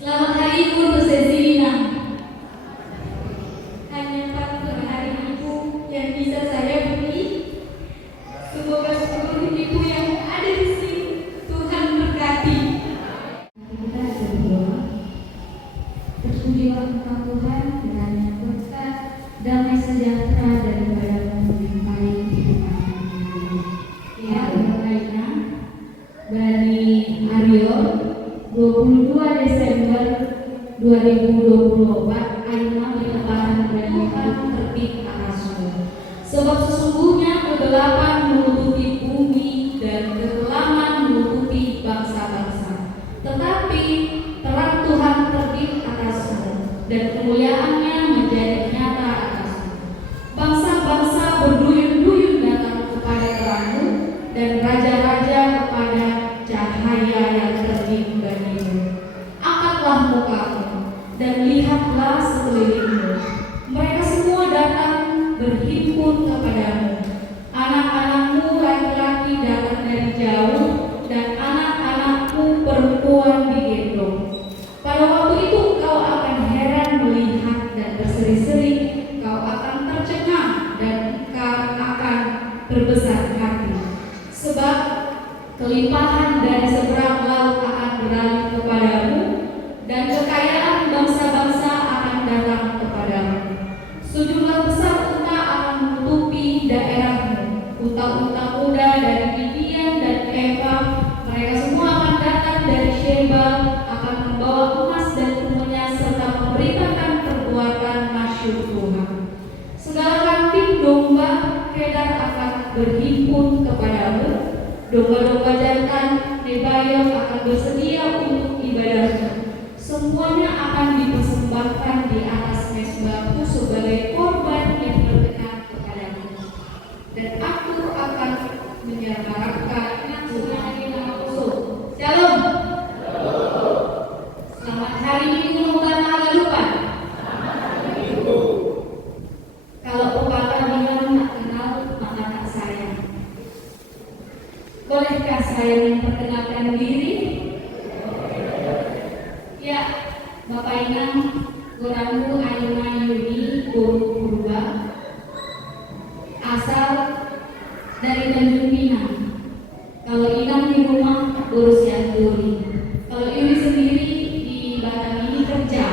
Selamat Hari Ibu untuk Sesina. Hanya satu hari Ibu yang bisa saya beri. Semoga seluruh ibu yang ada di sini Tuhan berkati. Kita berdoa. Terpujilah Engkau Tuhan dengan berkat damai sejahtera daripada melimpahi kehidupan kami. Ya, berkainya dari Aryo 22 Desember 2024 Aina berlebaran dari Tuhan terbit atasmu. Sebab sesungguhnya kegelapan menutupi bumi dan kekelaman menutupi bangsa-bangsa. Tetapi terang Tuhan terbit atasmu dan kemuliaannya menjadi nyata atasmu. Bangsa-bangsa berduyun-duyun datang kepada terangmu dan raja-raja kepada cahaya yang terbit bagimu. Angkatlah mukamu dan lihatlah sekelilingmu. Mereka semua datang berhimpun kepadamu. Anak-anakmu laki-laki datang dari jauh dan anak-anakmu perempuan digendong. Pada waktu itu kau akan heran melihat dan berseri-seri, kau akan tercengang dan kau akan berbesar hati. Sebab kelimpahan dari seberang laut akan beralih kepadamu dan kekayaan bangsa-bangsa akan datang kepadamu. Sejumlah besar unta akan menutupi daerahmu, unta-unta muda dari Midian dan Eva. Mereka semua akan datang dari Sheba, akan membawa emas dan temunya serta memberitakan perbuatan masyhur Tuhan. Segala kambing domba Kedar akan berhimpun kepadamu. Domba-domba jantan Nebayot akan bersedia untuk ibadahmu. Semuanya akan dipersembahkan di atas mezbahku sebagai korban yang berkenan kepadamu. Dan aku akan menyerbarakannya sebagai nama khusus. Shalom. Selamat hari Minggu Bukan Hagalupan. Kalau pepatah bilang tak kenal maka tak sayang. Bolehkah saya memperkenalkan diri? Ya, Bapak Inang, Gorangu Aina Yudi Guru Purba, asal dari Tanjung Pinang. Kalau Inang di rumah urus Yanturi. Kalau Yudi sendiri di Batam ini kerja,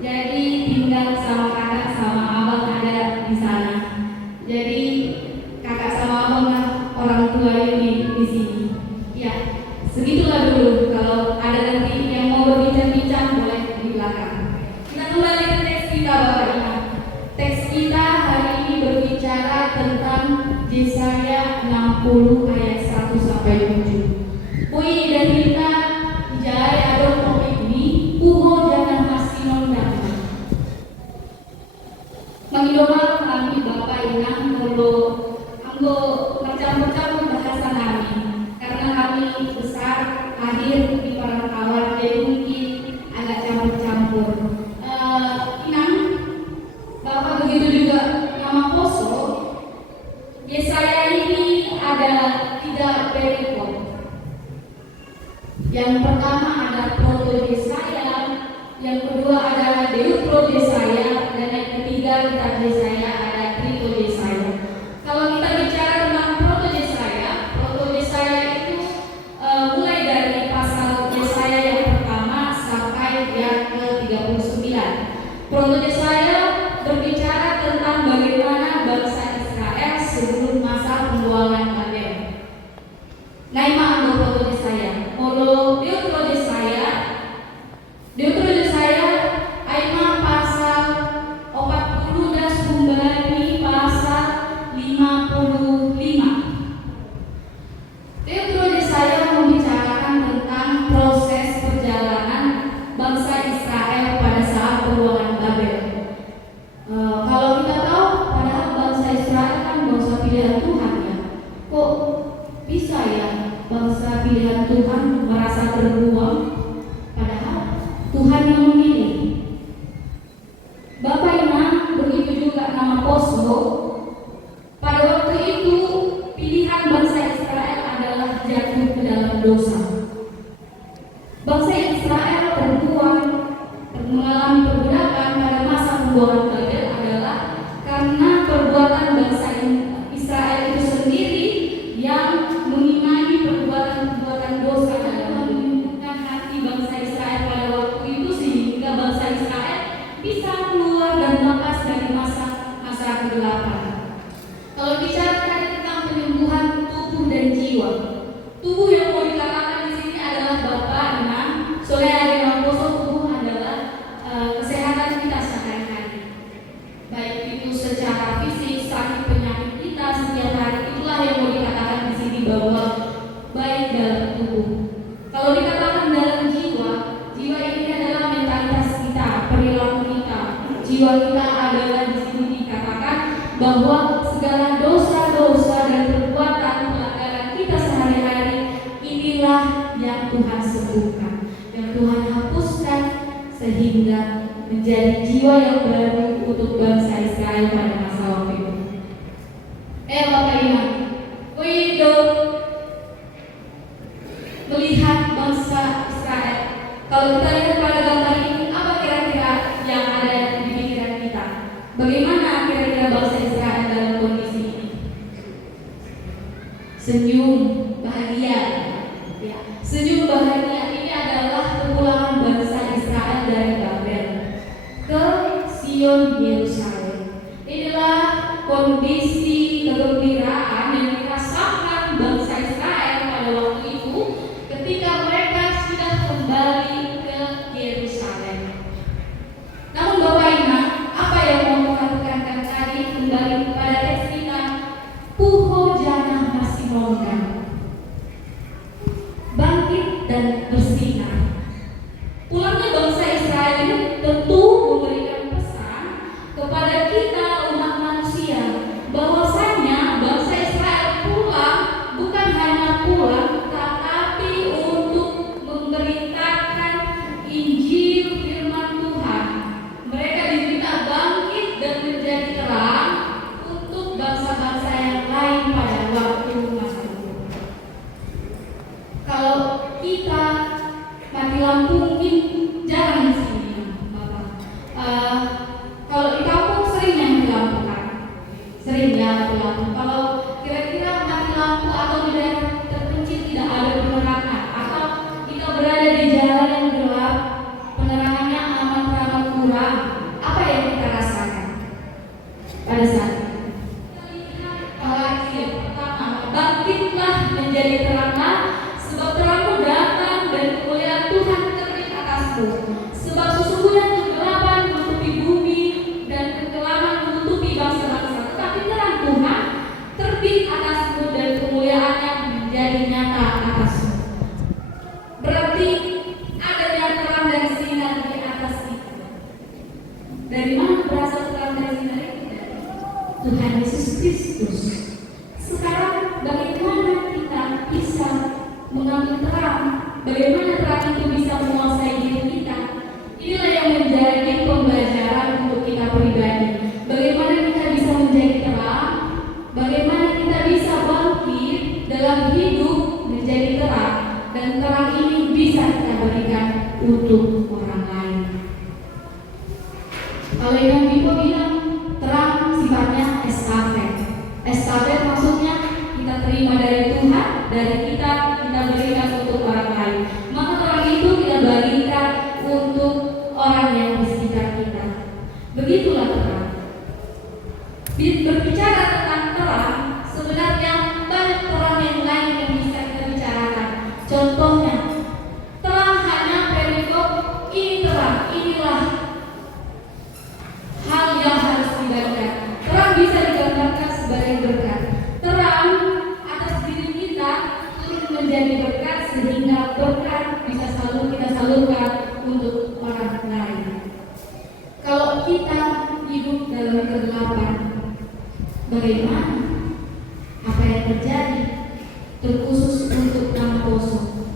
jadi tinggal sama kakak sama abang ada di sana. Jadi kakak sama abang lah orang tua Yudi di sini. Ya, segitulah dulu. Kalau ada nanti yang mau berbincang-bincang boleh di belakang. Kita kembali ke teks kita Bapak Ibu. Teks kita hari ini berbicara tentang Yesaya 60 ayat 1 sampai 7. Pui dan kita dijai adon topik ini puho jangan masih nondama. Mengidomar kami Bapak Inang perlu anggo bercampur-campur bahasa kami karena kami besar hadir di perantauan jadi mungkin agak campur-campur. Inang Bapak begitu juga nama Poso. Yesaya ini ada 3 perikop. Yang pertama ada Proto Yesaya, yang kedua adalah Deutro Yesaya, dan yang ketiga kitab Yesaya ada Trito Yesaya. Kalau kita bicara tentang Proto Yesaya itu mulai dari pasal Yesaya yang pertama sampai yang ke-39. Proto Yesaya berbicara tentang bagaimana bangsa Israel sebelum masa pembuangan Babel. Naima anggo Proto Yesaya. Modo Deutro Yesaya aima pasal 40 dan 10 mengalami perbudakan pada masa pembuangan Babel adalah karena perbuatan bangsa Israel itu sendiri yang mengimani perbuatan-perbuatan dosa dan menimbulkan hati bangsa Israel pada waktu itu, sehingga bangsa Israel bisa keluar dan lepas dari masa kegelapan. Kalau bicara tentang penyembuhan tubuh dan jiwa, tubuh yang mau dikatakan di sini adalah Bapa, Anak, Saudara yang tubuh adalah kesehatan kita sehari-hari. Baik itu secara fisik, sakit penyakit kita setiap hari, itulah yang mau dikatakan di sini bahwa baik dalam tubuh. Kalau dikatakan dalam jiwa, jiwa ini adalah mentalitas kita, perilaku kita. Jiwa kita adalah di sini dikatakan bahwa segala dosa-dosa dan perbuatan pelanggaran kita sehari-hari, inilah yang Tuhan sembuhkan, yang Tuhan hapuskan, sehingga menjadi jiwa yang baru untuk bangsa Israel pada masa waktu itu. Bapak Ibu, Wido melihat bangsa Israel. Kalau kita lihat pada gambar ini, apa kira-kira yang ada di pikiran kita? Bagaimana kira-kira bangsa Israel dalam kondisi ini? Senyum, bahagia. Ya, senyum bahagia ini adalah kepulangan bangsa Israel dari Babel ke Sion Yerusalem. Inilah kondisi kegembiraan yang dirasakan bangsa Israel pada waktu itu ketika mereka sudah kembali ke Yerusalem. Namun Bapak Ibu, apa yang mau katakan tadi kembali kepada teks kita, puho janah masih longgar, bangkit dan bersinar. Pulangnya bangsa Israel ini tentu memberikan pesan kepada kita umat manusia bahwasanya bangsa Israel pulang bukan hanya pulang, tetapi untuk memberitakan Injil firman Tuhan. Mereka diminta bangkit dan menjadi terang untuk bangsa-bangsa yang lain pada waktu masa itu. Kalau kita mati lampu mungkin jarang di sini, Bapak. Kalau di kampung sering yang mati lampu kan, sering ya mati lampu. Kalau kira-kira mati lampu atau di daerah terpencil tidak ada penerangan, atau kita berada di jalan yang gelap, penerangannya amat kurang, apa yang kita rasakan pada saat itu? Pertama, bangkitlah menjadi teranglah, sebab terangmu datang dan kemuliaan Tuhan terbit atasmu. Sebab sesungguhnya kegelapan menutupi bumi dan kegelapan menutupi bangsa-bangsa, tetapi terang Tuhan terbit atasmu dan kemuliaannya menjadi nyata atasmu. Berarti adanya terang dan sinar di atas kita. Dari mana berasal terang dan sinar itu? Tuhan Yesus Kristus. Sekarang bagaimana kita bisa mengambil terang? Bagaimana terang itu bisa menguasai diri kita? Inilah yang menjadi pembelajaran untuk kita pribadi. Bagaimana kita bisa menjadi terang? Bagaimana kita bisa bangkit dalam hidup menjadi terang? Dan terang ini bisa kita berikan untuk orang lain. Kalau yang Bibo bilang terang sifatnya estafet. Estafet maksudnya kita terima dari Tuhan, dari kita berikan untuk orang lain. Maka terang itu kita bagikan untuk orang yang di sekitar kita. Begitulah terang. Berbicara tentang terang, sebenarnya banyak terang yang lain yang bisa kita bicarakan. Contohnya, terang hanya perikop ini terang, inilah hal yang harus dibagikan. Terang bisa digambarkan sebagai berkat. Terang atas diri kita turut menjadi berkat, sehingga berkat bisa selalu kita salurkan untuk orang lain. Kalau kita hidup dalam kegelapan, bagaimana? Apa yang terjadi? Terkhusus untuk nama Poso.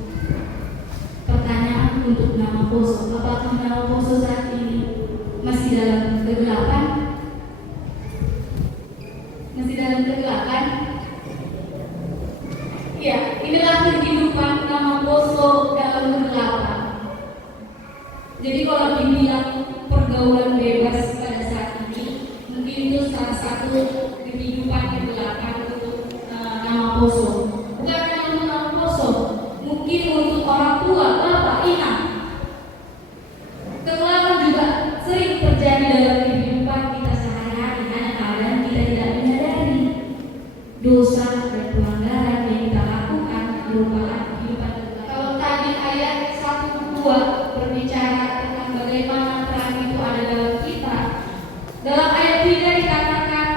Pertanyaan untuk nama Poso, apakah nama Poso saat ini masih dalam kegelapan? Masih dalam kegelapan? Ya, inilah kehidupan nama Poso dalam kegelapan. Jadi kalau dibilang 2 berbicara tentang bagaimana terang itu ada dalam kita. Dalam ayat 3 dikatakan,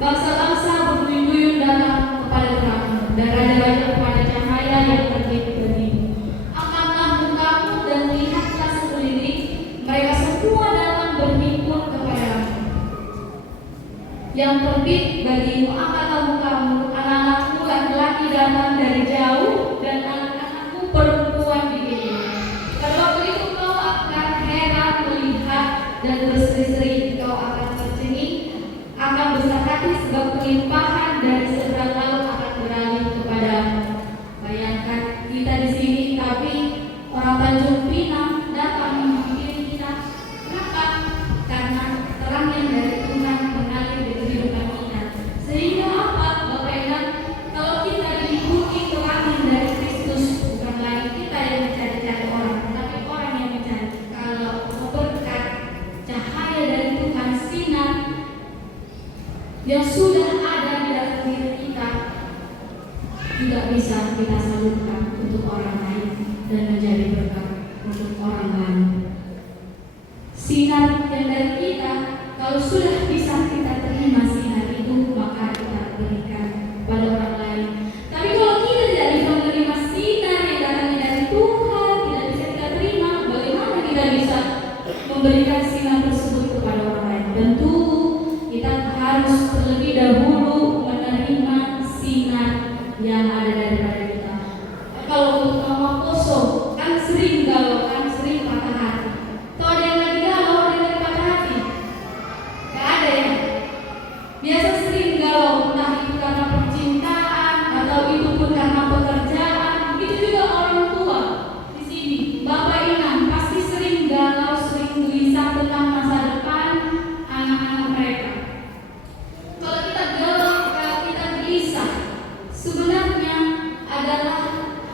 bangsa-bangsa berduyun-duyun datang kepada terang, dan raja-raja kepada cahaya yang terbit bagimu. Angkatlah mukamu dan lihatlah sekeliling, mereka semua datang berhimpun kepadamu. Yang terbit bagimu, angkatlah mukamu, anak-anakmu laki-laki datang dari jauh, dan anak-anakmu perempuan dikirim. Pada waktu itu kau akan heran melihat dan berseri-seri, kau akan tercengih, akan besar hati sebab kelimpahan dari seberang laut akan beralih kepadamu. Bayangkan kita di sini, tapi orang Tanjung Pinang datang menghampiri kita. Kenapa? Karena terang yang dari Tuhan mengalir di kehidupan kita. Sehingga apa, Bapak Ibu? Kalau kita diliputi terang yang dari Kristus, bukan lagi kita yang mencari-cari orang, tapi orang yang mencari. Kalau berkat cahaya dari Tuhan, sinar yang sudah ada di dalam diri kita juga bisa kita salurkan untuk orang lain dan menjadi berkat untuk orang lain. Sinar yang dari kita, kalau sudah bisa kita terima sinar itu, maka kita berikan pada orang lain. Tapi kalau kita tidak bisa menerima sinar yang datang dari Tuhan, tidak bisa kita terima, bagaimana kita bisa memberikan sinar tersebut kepada orang lain? Tentu kita harus terlebih dahulu menerima sinar yang ada daripada kita. Kalau untuk Mama Poso kan sering galau, kan sering patah hati. Atau ada yang lagi galau, ada yang lagi patah hati? Gak ada ya? Biasa sering galau, entah itu karena percintaan atau itu pun karena pekerjaan. Itu juga orang tua di sini, Bapak Inan pasti sering galau, sering gelisah tentang masa depan anak-anak mereka. Kalau kita galau, kalau kita gelisah, sebenarnya adalah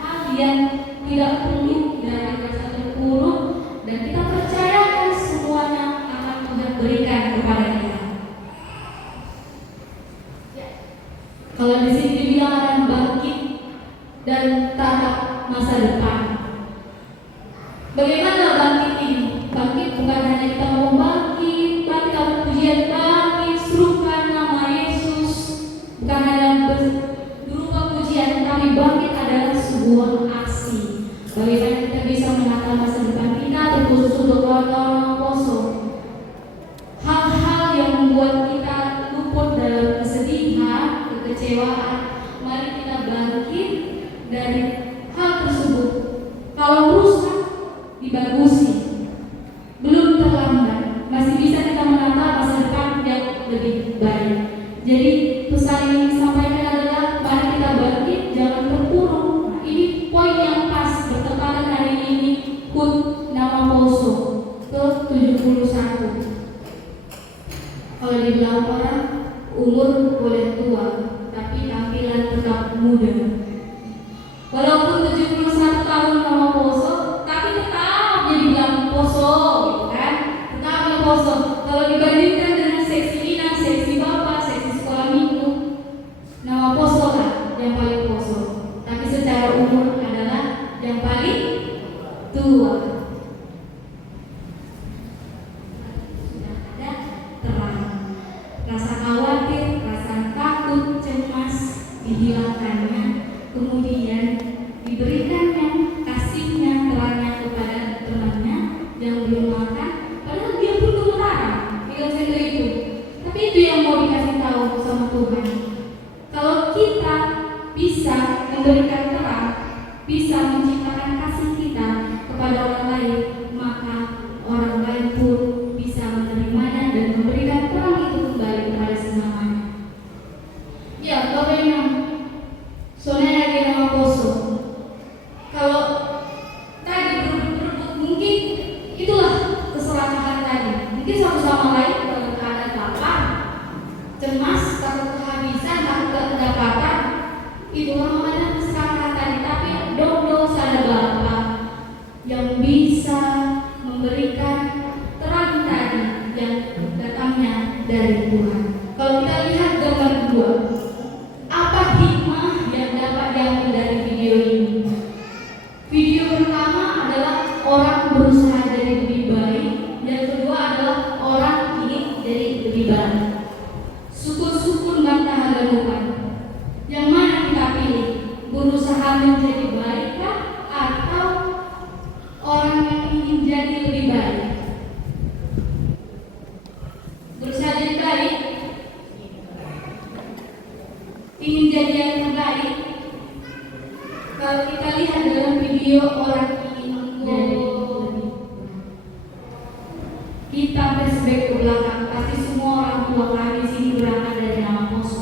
hal yang tidak perlu dari satu kurung, dan kita percayakan semuanya akan Tuhan berikan kepada kita. Kalau di sini dibilang akan bangkit dan tatap masa depan. Bagaimana bangkit ini? Bangkit bukan hanya kita mau bangkit, tapi kalau pujian bangkit, serukan nama Yesus, bukan hanya berupa pujian, tapi bangkit adalah sebuah aksi. Bagaimana kita bisa menata masa depan kita, terkhusus untuk orang-orang Poso. Hal-hal yang membuat kita luput dalam kesedihan, kekecewaan, mari kita bangkit dari hal tersebut. Kalau rusak, dibagusi. Belum terlambat, masih bisa kita menata masa depan yang lebih baik. Jadi pesan yang disampaikan adalah mari kita bangkit, jangan terpuruk. Nah, ini poin yang pas bertepatan hari ini HUT Nama Poso ke-71. Kalau dibilang orang, umur boleh tua, tapi tampilan tetap muda. Walaupun 71 tahun Nama Poso, tapi tetap jadi bilang Poso, gitu kan? Tetap bilang Poso. Kalau dibandingkan dengan seksi inang, seksi bapak, seksi sekolah minggu, Nama Poso lah yang paling Poso. Tapi secara umur adalah yang paling tua. Sudah ada terang. Rasa khawatir, rasa takut, cemas dihilangkannya, kemudian diberikannya kasihnya, terangnya kepada temannya yang belum makan, padahal dia pun gemetar dengan sendiri itu. Tapi itu yang mau dikasih tahu sama Tuhan. Kalau kita bisa memberikan terang, bisa menciptakan kasih kita kepada orang lain, maka orang lain pun bisa menerimanya dan memberikan terang itu kembali kepada sesamanya. Ya, Bapak Ibu, soalnya lagi Nama Poso. Kalau tadi berebut-berebut, mungkin itulah keserakahan tadi. Mungkin satu sama lain dalam keadaan lapar, cemas, takut kehabisan, takut gak kedapatan. Itulah namanya keserakahan tadi. Tapi dosa ada Bapa yang bisa memberikan terang tadi yang datangnya dari Tuhan. Kalau kita lihat gambar 2, apa hikmah yang dapat diambil dari video ini? Video pertama adalah orang berusaha jadi lebih baik, yang kedua adalah orang ingin jadi lebih baik. Syukur-syukur bantah haganukan. Yang mana kita pilih? Berusaha menjadi baik kah? Atau orang yang ingin jadi lebih baik? Berusaha jadi baik, ingin jadi yang terbaik. Kalau kita lihat dalam video orang kita flashback ke belakang, pasti semua orang tua kami di sini berangkat dari nama Poso.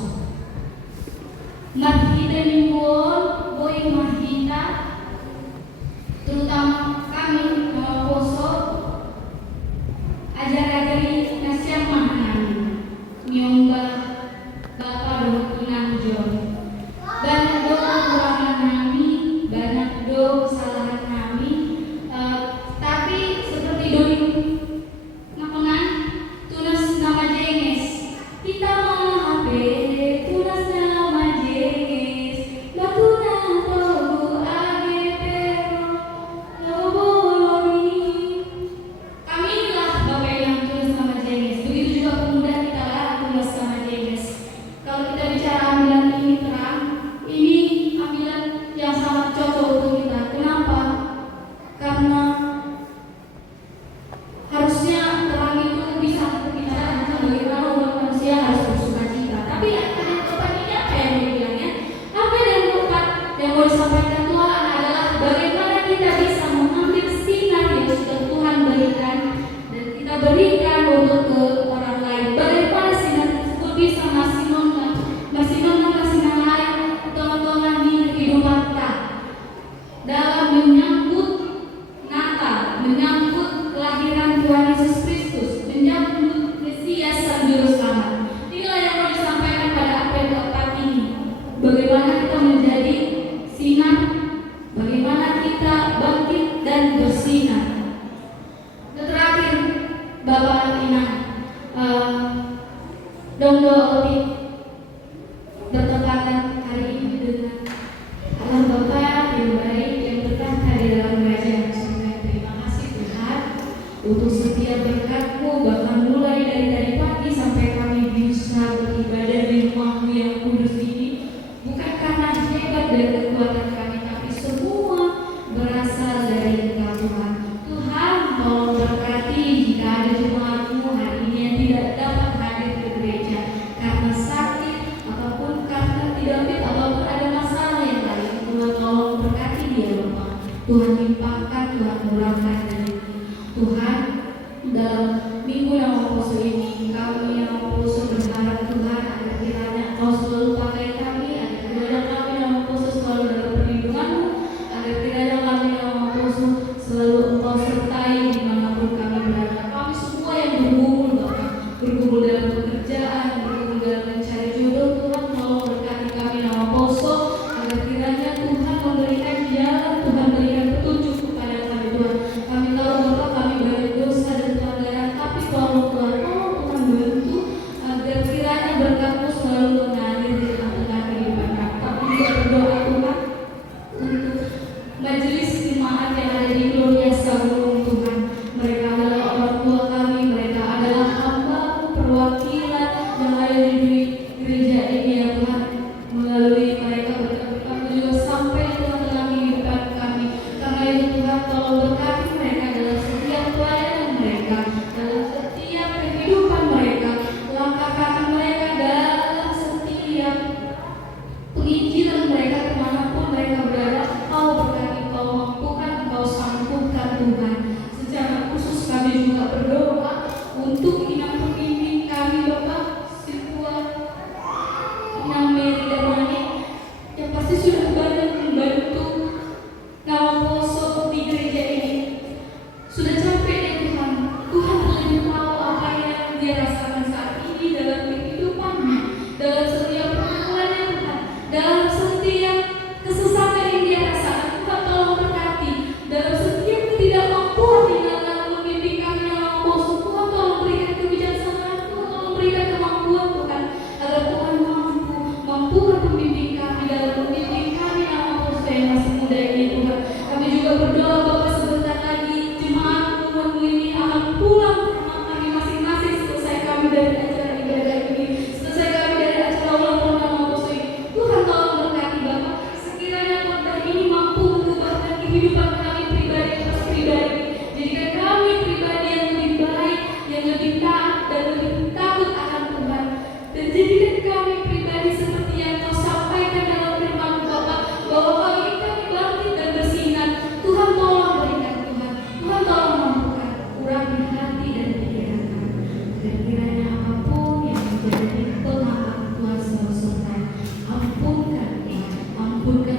Mahita mingguan, boy mahita, terutama kami nama Poso, ajar-ajari nasiam mahanan, nyomba bapak dokinan jom. Banyak do kekurangan kami, banyak do kesalahan kami, tapi seperti doi nakonan tunas nama jenges kita mau HP tunas nama jenges latuna togu agepero loboloni. Kami inilah bapak yang tulis nama jenges, begitu juga pemuda kita lah tulis nama jenges. Kalau kita bicara ambilan ini terang, ini ambilan yang sangat cocok untuk kita. Kenapa? Karena harusnya terang itu bisa berbicara tentang bagaimana umat manusia harus bersukacita. Tapi ada tempat ini apa yang dibilangnya? Apa yang tempat yang mau disampaikan Tuhan adalah bagaimana kita bisa mengambil sinar yang sudah Tuhan berikan dan kita berikan untuk ke orang lain. Bagaimana sinar tersebut bisa masih lain tengah-tengah di kehidupan kita dalam menyambut Natal, menyambut kelahiran Tuhan Yesus Kristus, menyambut Mesias Sang Juru Selamat. Inilah yang mau disampaikan pada Advent keempat ini. Bagaimana kita menjadi sinar, bagaimana kita bangkit dan bersinar. Dan terakhir, Bapak Ina, Dongdo Oti bertepatan hari ini dengan Allah Bapa yang baik yang bertahta di dalam kerajaan surga. Terima kasih Tuhan untuk setiap berkat-Mu, bahkan mulai dari tadi pagi sampai kami bisa beribadah di rumah-Mu yang kudus ini, bukan karena hebat dan kekuatan kami, tapi semua berasal dari Engkau Tuhan. Tuhan tolong berkati jika ada jemaat-Mu hari ini yang tidak dapat hadir ke gereja karena sakit ataupun karena tidak fit ataupun ada masalah yang lain. Tuhan tolong berkati dia Bapak. Tuhan limpahkan, Tuhan murahkan dari Tuhan dalam minggu yang Poso ini. Kami yang Poso berharap Tuhan agar kiranya Kau selalu pakai kami, agar kiranya kami yang Poso selalu dalam perlindungan-Mu, agar kiranya kami yang Poso selalu Engkau sertai dimanapun kami berada. Kami semua yang bergumul Bapak, bergumul dalam pekerjaan, bergumul dalam mencari jodoh, Tuhan tolong berkati kami nama Poso, agar kiranya Tuhan memberikan jalan, Tuhan berikan petunjuk kepada kami Tuhan. Kami tahu Bapak kami banyak dosa dan pelanggaran, tapi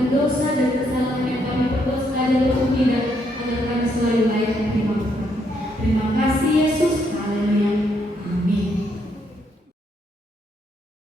dosa dan kesalahan yang kami perbuat sengaja atau tidak, agar kami selalu layak menerima